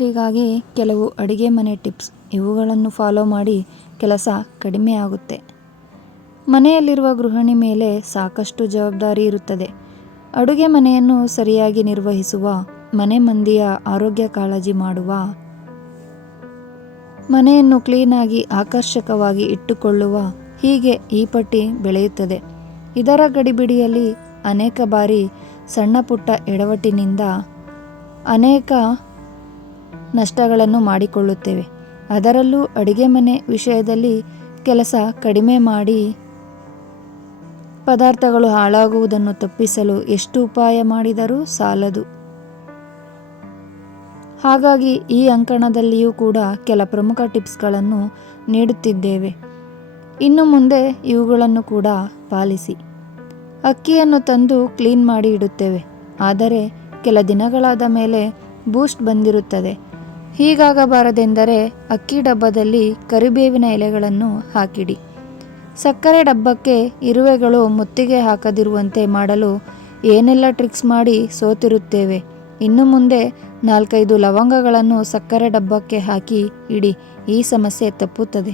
ಗೃಹಿಣಿಯರಿಗಾಗಿ ಕೆಲವು ಅಡುಗೆ ಮನೆ ಟಿಪ್ಸ್ ಇವುಗಳನ್ನು ಫಾಲೋ ಮಾಡಿ ಕೆಲಸ ಕಡಿಮೆ ಆಗುತ್ತೆ. ಮನೆಯಲ್ಲಿರುವ ಗೃಹಿಣಿ ಮೇಲೆ ಸಾಕಷ್ಟು ಜವಾಬ್ದಾರಿ ಇರುತ್ತದೆ. ಅಡುಗೆ ಮನೆಯನ್ನು ಸರಿಯಾಗಿ ನಿರ್ವಹಿಸುವ, ಮನೆ ಮಂದಿಯ ಆರೋಗ್ಯ ಕಾಳಜಿ ಮಾಡುವ, ಮನೆಯನ್ನು ಕ್ಲೀನಾಗಿ ಆಕರ್ಷಕವಾಗಿ ಇಟ್ಟುಕೊಳ್ಳುವ ಹೀಗೆ ಈ ಪಟ್ಟಿ ಬೆಳೆಯುತ್ತದೆ. ಇದರ ಗಡಿಬಿಡಿಯಲ್ಲಿ ಅನೇಕ ಬಾರಿ ಸಣ್ಣ ಪುಟ್ಟ ಎಡವಟ್ಟಿನಿಂದ ಅನೇಕ ನಷ್ಟಗಳನ್ನು ಮಾಡಿಕೊಳ್ಳುತ್ತೇವೆ. ಅದರಲ್ಲೂ ಅಡುಗೆ ಮನೆ ವಿಷಯದಲ್ಲಿ ಕೆಲಸ ಕಡಿಮೆ ಮಾಡಿ ಪದಾರ್ಥಗಳು ಹಾಳಾಗುವುದನ್ನು ತಪ್ಪಿಸಲು ಎಷ್ಟು ಉಪಾಯ ಮಾಡಿದರೂ ಸಾಲದು. ಹಾಗಾಗಿ ಈ ಅಂಕಣದಲ್ಲಿಯೂ ಕೂಡ ಕೆಲ ಪ್ರಮುಖ ಟಿಪ್ಸ್ಗಳನ್ನು ನೀಡುತ್ತಿದ್ದೇವೆ. ಇನ್ನು ಮುಂದೆ ಇವುಗಳನ್ನು ಕೂಡ ಪಾಲಿಸಿ. ಅಕ್ಕಿಯನ್ನು ತಂದು ಕ್ಲೀನ್ ಮಾಡಿ ಇಡುತ್ತೇವೆ. ಆದರೆ ಕೆಲ ದಿನಗಳಾದ ಮೇಲೆ ಬೂಸ್ಟ್ ಬಂದಿರುತ್ತದೆ. ಹೀಗಾಗಬಾರದೆಂದರೆ ಅಕ್ಕಿ ಡಬ್ಬದಲ್ಲಿ ಕರಿಬೇವಿನ ಎಲೆಗಳನ್ನು ಹಾಕಿಡಿ. ಸಕ್ಕರೆ ಡಬ್ಬಕ್ಕೆ ಇರುವೆಗಳು ಮುತ್ತಿಗೆ ಹಾಕದಿರುವಂತೆ ಮಾಡಲು ಏನೆಲ್ಲ ಟ್ರಿಕ್ಸ್ ಮಾಡಿ ಸೋತಿರುತ್ತೇವೆ? ಇನ್ನು ಮುಂದೆ ನಾಲ್ಕೈದು ಲವಂಗಗಳನ್ನು ಸಕ್ಕರೆ ಡಬ್ಬಕ್ಕೆ ಹಾಕಿ ಇಡಿ, ಈ ಸಮಸ್ಯೆ ತಪ್ಪುತ್ತದೆ.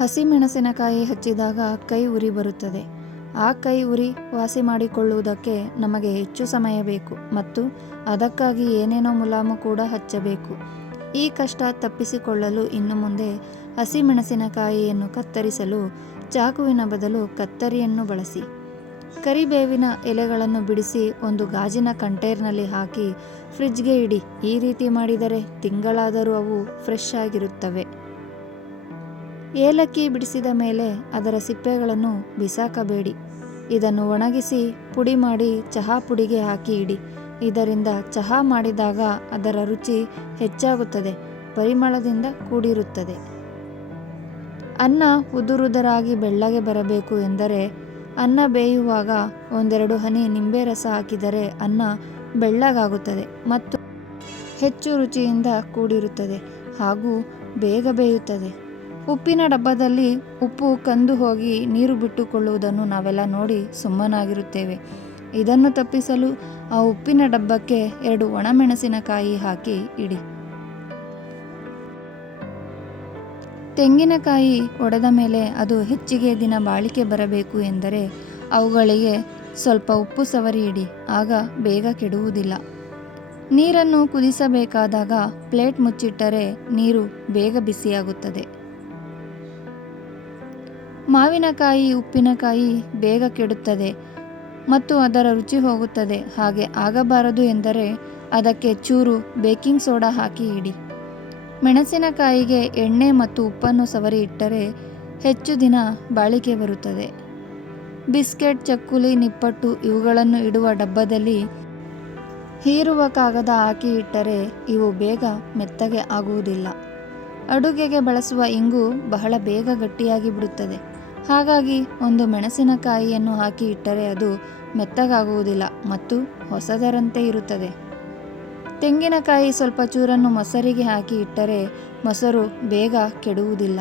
ಹಸಿಮೆಣಸಿನಕಾಯಿ ಹಚ್ಚಿದಾಗ ಕೈ ಉರಿ ಬರುತ್ತದೆ. ಆ ಕೈ ಉರಿ ವಾಸಿ ಮಾಡಿಕೊಳ್ಳುವುದಕ್ಕೆ ನಮಗೆ ಹೆಚ್ಚು ಸಮಯ ಬೇಕು ಮತ್ತು ಅದಕ್ಕಾಗಿ ಏನೇನೋ ಮುಲಾಮು ಕೂಡ ಹಚ್ಚಬೇಕು. ಈ ಕಷ್ಟ ತಪ್ಪಿಸಿಕೊಳ್ಳಲು ಇನ್ನು ಮುಂದೆ ಹಸಿಮೆಣಸಿನಕಾಯಿಯನ್ನು ಕತ್ತರಿಸಲು ಚಾಕುವಿನ ಬದಲು ಕತ್ತರಿಯನ್ನು ಬಳಸಿ. ಕರಿಬೇವಿನ ಎಲೆಗಳನ್ನು ಬಿಡಿಸಿ ಒಂದು ಗಾಜಿನ ಕಂಟೈನರ್ನಲ್ಲಿ ಹಾಕಿ ಫ್ರಿಜ್ಗೆ ಇಡಿ. ಈ ರೀತಿ ಮಾಡಿದರೆ ತಿಂಗಳಾದರೂ ಅವು ಫ್ರೆಶ್ ಆಗಿರುತ್ತವೆ. ಏಲಕ್ಕಿ ಬಿಡಿಸಿದ ಮೇಲೆ ಅದರ ಸಿಪ್ಪೆಗಳನ್ನು ಬಿಸಾಕಬೇಡಿ. ಇದನ್ನು ಒಣಗಿಸಿ ಪುಡಿ ಮಾಡಿ ಚಹಾ ಪುಡಿಗೆ ಹಾಕಿ ಇಡಿ. ಇದರಿಂದ ಚಹಾ ಮಾಡಿದಾಗ ಅದರ ರುಚಿ ಹೆಚ್ಚಾಗುತ್ತದೆ, ಪರಿಮಳದಿಂದ ಕೂಡಿರುತ್ತದೆ. ಅನ್ನ ಉದುರುದರಾಗಿ ಬೆಳ್ಳಗೆ ಬರಬೇಕು ಎಂದರೆ, ಅನ್ನ ಬೇಯುವಾಗ ಒಂದೆರಡು ಹನಿ ನಿಂಬೆ ರಸ ಹಾಕಿದರೆ ಅನ್ನ ಬೆಳ್ಳಗಾಗುತ್ತದೆ ಮತ್ತು ಹೆಚ್ಚು ರುಚಿಯಿಂದ ಕೂಡಿರುತ್ತದೆ ಹಾಗೂ ಬೇಗ ಬೇಯುತ್ತದೆ. ಉಪ್ಪಿನ ಡಬ್ಬದಲ್ಲಿ ಉಪ್ಪು ಕಂದು ಹೋಗಿ ನೀರು ಬಿಟ್ಟುಕೊಳ್ಳುವುದನ್ನು ನಾವೆಲ್ಲ ನೋಡಿ ಸುಮ್ಮನಾಗಿರುತ್ತೇವೆ. ಇದನ್ನು ತಪ್ಪಿಸಲು ಆ ಉಪ್ಪಿನ ಡಬ್ಬಕ್ಕೆ ಎರಡು ಒಣಮೆಣಸಿನಕಾಯಿ ಹಾಕಿ ಇಡಿ. ತೆಂಗಿನಕಾಯಿ ಒಡೆದ ಮೇಲೆ ಅದು ಹೆಚ್ಚಿಗೆ ದಿನ ಬಾಳಿಕೆ ಬರಬೇಕು ಎಂದರೆ ಅವುಗಳಿಗೆ ಸ್ವಲ್ಪ ಉಪ್ಪು ಸವರಿ ಇಡಿ, ಆಗ ಬೇಗ ಕೆಡುವುದಿಲ್ಲ. ನೀರನ್ನು ಕುದಿಸಬೇಕಾದಾಗ ಪ್ಲೇಟ್ ಮುಚ್ಚಿಟ್ಟರೆ ನೀರು ಬೇಗ ಬಿಸಿಯಾಗುತ್ತದೆ. ಮಾವಿನಕಾಯಿ, ಉಪ್ಪಿನಕಾಯಿ ಬೇಗ ಕೆಡುತ್ತದೆ ಮತ್ತು ಅದರ ರುಚಿ ಹೋಗುತ್ತದೆ. ಹಾಗೆ ಆಗಬಾರದು ಎಂದರೆ ಅದಕ್ಕೆ ಚೂರು ಬೇಕಿಂಗ್ ಸೋಡಾ ಹಾಕಿ ಇಡಿ. ಮೆಣಸಿನಕಾಯಿಗೆ ಎಣ್ಣೆ ಮತ್ತು ಉಪ್ಪನ್ನು ಸವರಿ ಇಟ್ಟರೆ ಹೆಚ್ಚು ದಿನ ಬಾಳಿಕೆ ಬರುತ್ತದೆ. ಬಿಸ್ಕೆಟ್, ಚಕ್ಕುಲಿ, ನಿಪ್ಪಟ್ಟು ಇವುಗಳನ್ನು ಇಡುವ ಡಬ್ಬದಲ್ಲಿ ಹೀರುವ ಕಾಗದ ಹಾಕಿ ಇಟ್ಟರೆ ಇವು ಬೇಗ ಮೆತ್ತಗೆ ಆಗುವುದಿಲ್ಲ. ಅಡುಗೆಗೆ ಬಳಸುವ ಇಂಗು ಬಹಳ ಬೇಗ ಗಟ್ಟಿಯಾಗಿ ಬಿಡುತ್ತದೆ. ಹಾಗಾಗಿ ಒಂದು ಮೆಣಸಿನಕಾಯಿಯನ್ನು ಹಾಕಿ ಇಟ್ಟರೆ ಅದು ಮೆತ್ತಗಾಗುವುದಿಲ್ಲ ಮತ್ತು ಹೊಸದರಂತೆ ಇರುತ್ತದೆ. ತೆಂಗಿನಕಾಯಿ ಸ್ವಲ್ಪ ಚೂರನ್ನು ಮೊಸರಿಗೆ ಹಾಕಿ ಇಟ್ಟರೆ ಮೊಸರು ಬೇಗ ಕೆಡುವುದಿಲ್ಲ.